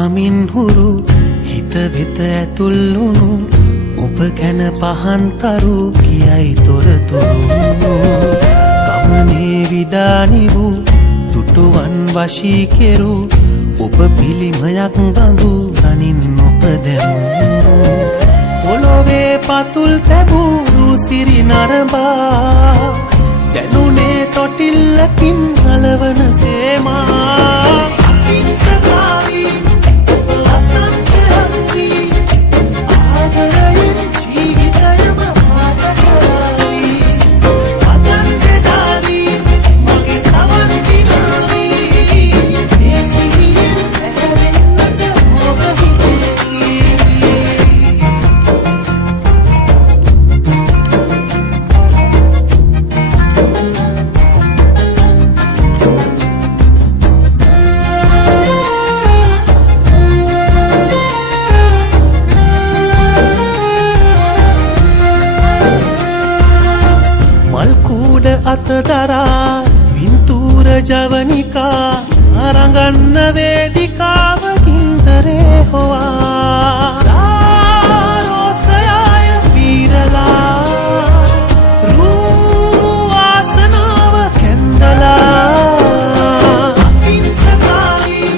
කමින් හුරු හිත වෙත ඇතුල්ලුණු ඔබ ගැන පහන්තරු කියයි තොරතුරු ගමනේ විඩානි වූ දුටුවන් වශී කෙරු ඔබ පිළිමයක් බඳු රනින් ඔබ දැමු පොළොවේ පතුල් තැබූ සිරි නරඹා දැනුනේ තොටිල්ලකින් අලවන සේමා අහිංසකාරී ඔබ අසංඛ්‍යයි ආදරයෙන් ජීවිතයම ආට කරයි වදන් බෙදාදී මගේ සවන් දිනාවී මේ සිහියෙන් ඇහැරෙන්නට ඔබ හිතෙයි අතදරා පින්තූර ජවනිකා අරඟන්න වේදිකාව ගින්දරේ හොවා රෝසයාය පීරලා රූ වාසනාව කැන්දලා අහිංසකාරී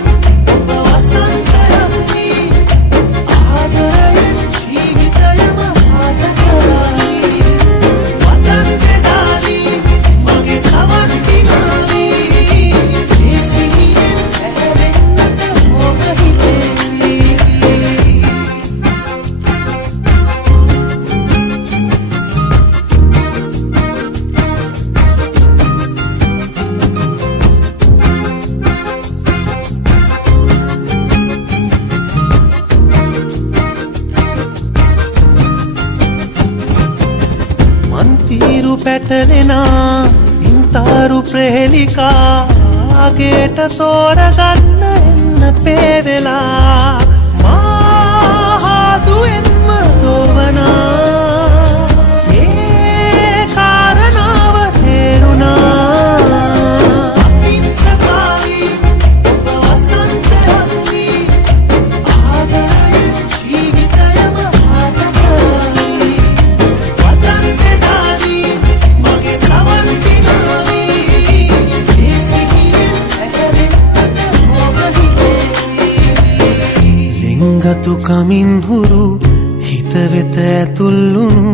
ඔබ වසන්තයක්නි ආදරයෙන් ජීවිතයම ආට කරයි වදන් බෙදාදී සවන් දිනාවී මේ සිහියෙන් ඇහැරෙන්නට ඔබ හිතෙයි මන්තිරු පැටලෙනා තාරු ප්‍රහෙලිකා ආගේට තෝරගන්න එන්න පේවෙලා මාහාදුවෙන්ම තෝවනා ඒ කාරණාව තේරුණා අහිංසකාරී ඔබ වසන්තයක්නි ආදරයෙන් ජීවිතයම ආට කරයි වදන් බෙදාදී මගේ සවන් දිනා ගතු කමින් හුරු හිත වෙත ඇතුල්ලුණු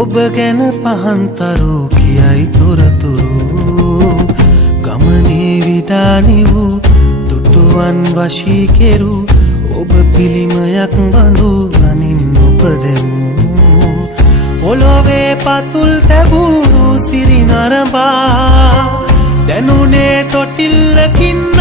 ඔබ ගැන පහන්තරු කියයි තොරතුරු ගමනේ විඩානි වූ දුටුවන් වශී කෙරු ඔබ පිළිමයක් බඳු රනින් ඔබ දැමු පොළොවේ පතුල් තැබූ සිරි නරඹා දැනුනේ තොටිල්ලකින්